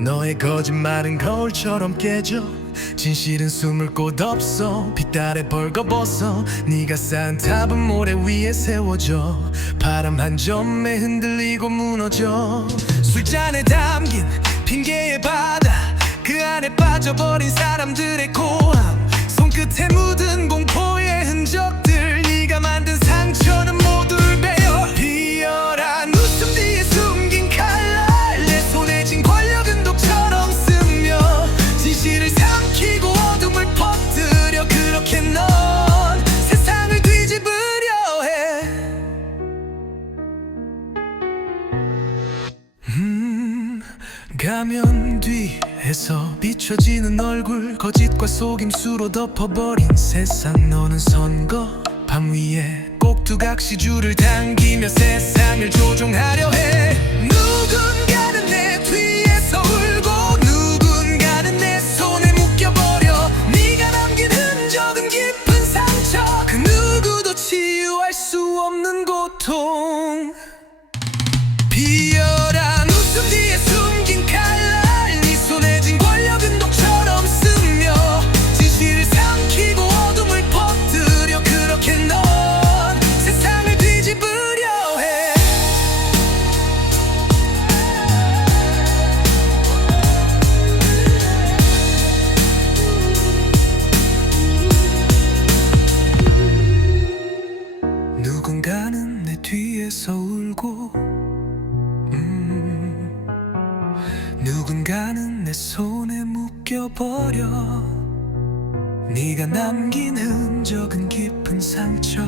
너의 거짓말은 거울처럼 깨져. 진실은 숨을 곳 없어. 빛달에 벌거벗어. 네가 쌓은 탑은 모래 위에 세워져. 바람 한 점에 흔들리고 무너져. 술잔에 담긴 핑계의 바다. 그 안에 빠져버린 사람들의 고함 가면 뒤에서 비춰지는 얼굴 거짓과 속임수로 덮어버린 세상. 너는 선거 밤 위에 꼭두각시 줄을 당기며 세상을 조종하려 해. 누군가는 내 뒤에서 울고 누군가는 내 손에 묶여버려. 네가 남긴 흔적은 깊은 상처. 그 누구도 치유할 수 없는 고통. 비 누군가는 내 뒤에서 울고 음, 누군가는 내 손에 묶여버려. 네가 남긴 흔적은 깊은 상처